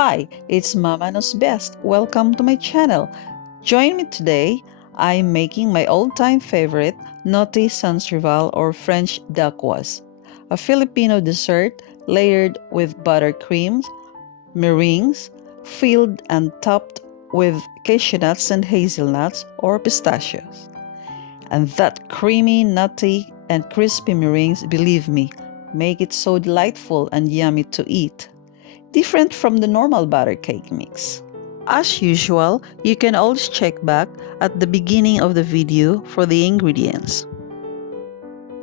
Hi, it's Mama Knows Best. Welcome to my channel. Join me today. I'm making my all-time favorite Noti Sancerval or French Dacquoise, a Filipino dessert layered with buttercreams, meringues, filled and topped with cashew nuts and hazelnuts or pistachios. And that creamy, nutty, and crispy meringues, believe me, make it so delightful and yummy to eat, different from the normal butter cake mix. As usual, you can always check back at the beginning of the video for the ingredients.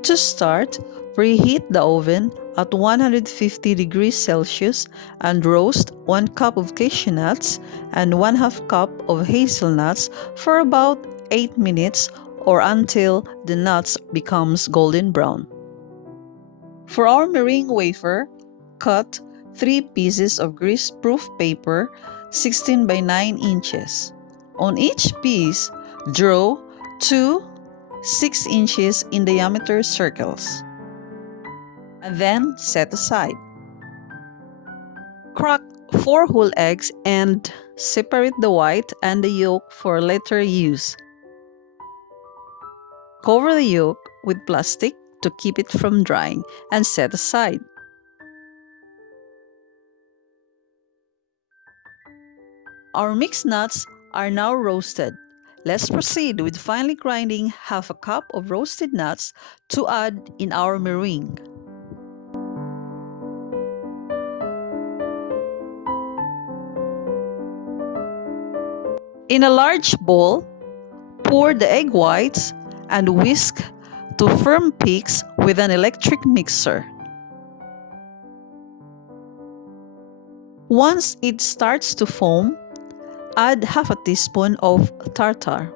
To start, preheat the oven at 150 degrees Celsius and roast 1 cup of cashew nuts and 1/2 cup of hazelnuts for about 8 minutes or until the nuts becomes golden brown. For our meringue wafer, cut 3 pieces of grease-proof paper 16 by 9 inches. On each piece, draw 2 6 inches in diameter circles, and then set aside. Crack 4 whole eggs and separate the white and the yolk for later use. Cover the yolk with plastic to keep it from drying and set aside. Our mixed nuts are now roasted. Let's proceed with finely grinding 1/2 cup of roasted nuts to add in our meringue. In a large bowl, pour the egg whites and whisk to firm peaks with an electric mixer. Once it starts to foam, add 1/2 teaspoon of tartar.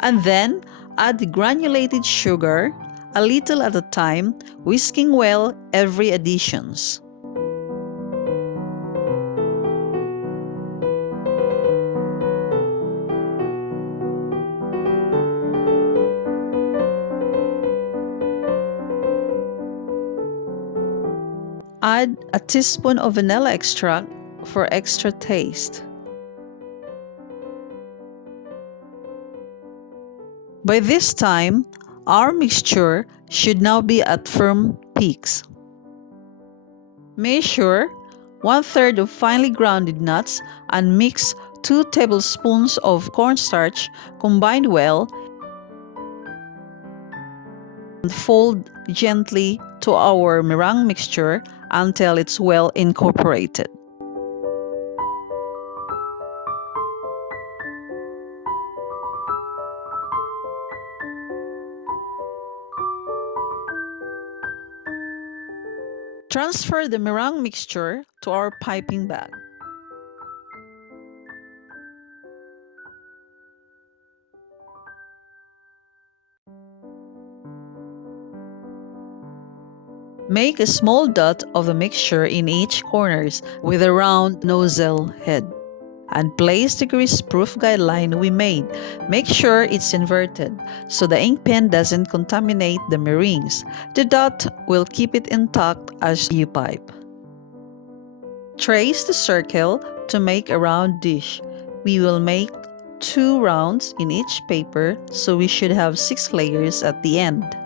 And then add the granulated sugar, a little at a time, whisking well every additions. Add a teaspoon of vanilla extract for extra taste. By this time, our mixture should now be at firm peaks. Measure 1/3 of finely grounded nuts and mix 2 tablespoons of cornstarch combined well and fold gently to our meringue mixture until it's well incorporated. Transfer the meringue mixture to our piping bag. Make a small dot of the mixture in each corners with a round nozzle head and place the grease-proof guideline we made. Make sure it's inverted so the ink pen doesn't contaminate the meringues. The dot will keep it intact as you pipe. Trace the circle to make a round dish. We will make 2 rounds in each paper, so we should have 6 layers at the end.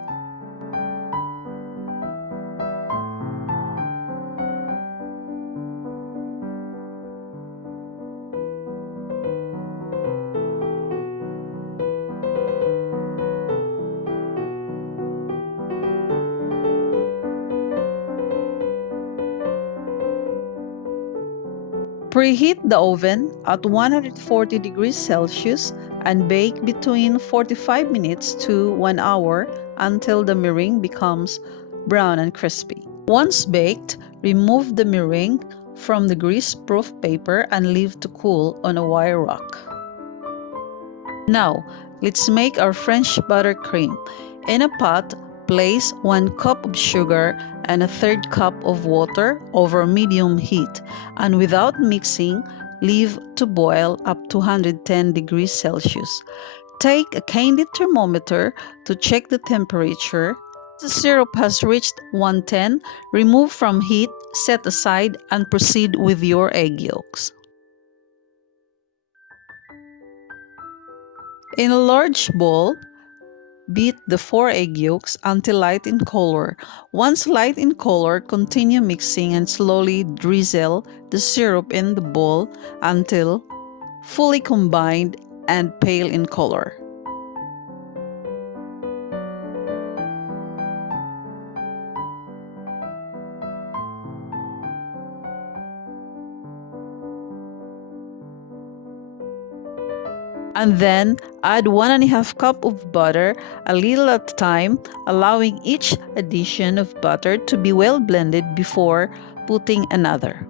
Preheat the oven at 140 degrees Celsius and bake between 45 minutes to 1 hour until the meringue becomes brown and crispy. Once baked, remove the meringue from the grease-proof paper and leave to cool on a wire rack. Now, let's make our French buttercream. In a pot, place 1 cup of sugar and 1/3 cup of water over medium heat, and without mixing, leave to boil up to 110 degrees Celsius. Take a candy thermometer to check the temperature. The syrup has reached 110, remove from heat, set aside, and proceed with your egg yolks. In a large bowl, beat the 4 egg yolks until light in color. Once light in color, continue mixing and slowly drizzle the syrup in the bowl until fully combined and pale in color. And then add 1.5 cup of butter, a little at a time, allowing each addition of butter to be well blended before putting another.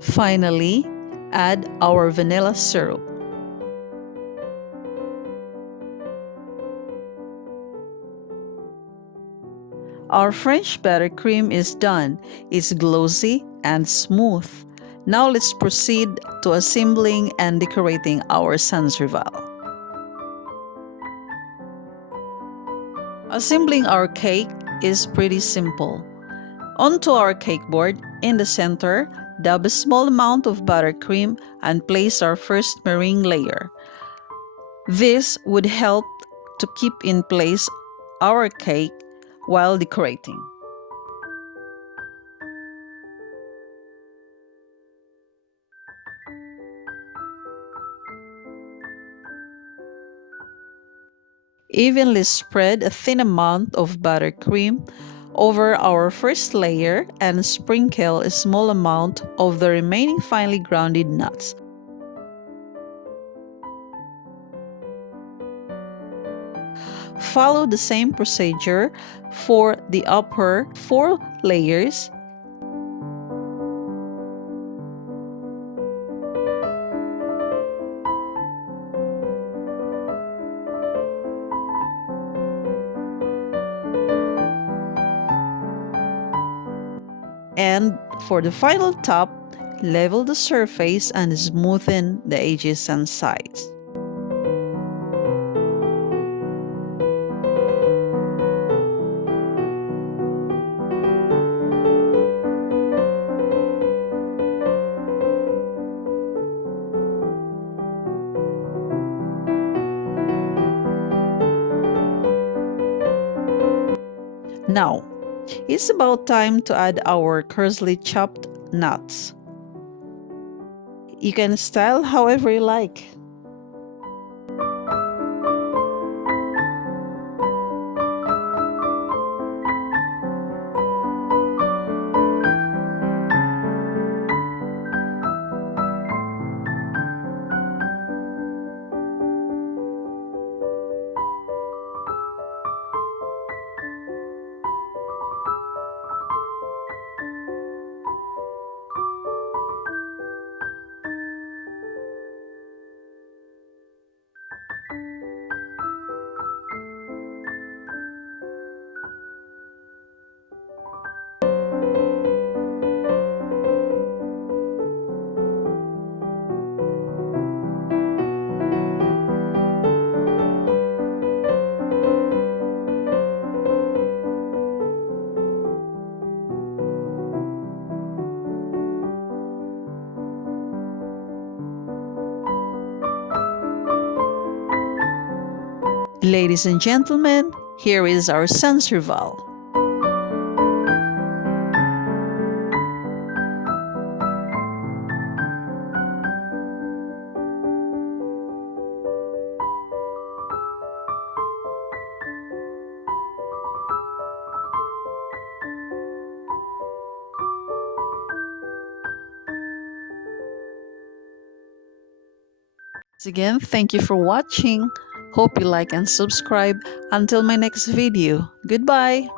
Finally, add our vanilla syrup. Our French buttercream is done. It's glossy and smooth. Now let's proceed to assembling and decorating our sans rival. Assembling our cake is pretty simple. Onto our cake board, in the center, dab a small amount of buttercream and place our first meringue layer. This would help to keep in place our cake while decorating. Evenly spread a thin amount of buttercream over our first layer and sprinkle a small amount of the remaining finely grounded nuts. Follow the same procedure for the upper 4 layers. And for the final top, level the surface and smoothen the edges and sides. Now, it's about time to add our coarsely chopped nuts. You can style however you like. Ladies and gentlemen, here is our sans rival. Once again, thank you for watching. Hope you like and subscribe. Until my next video. Goodbye.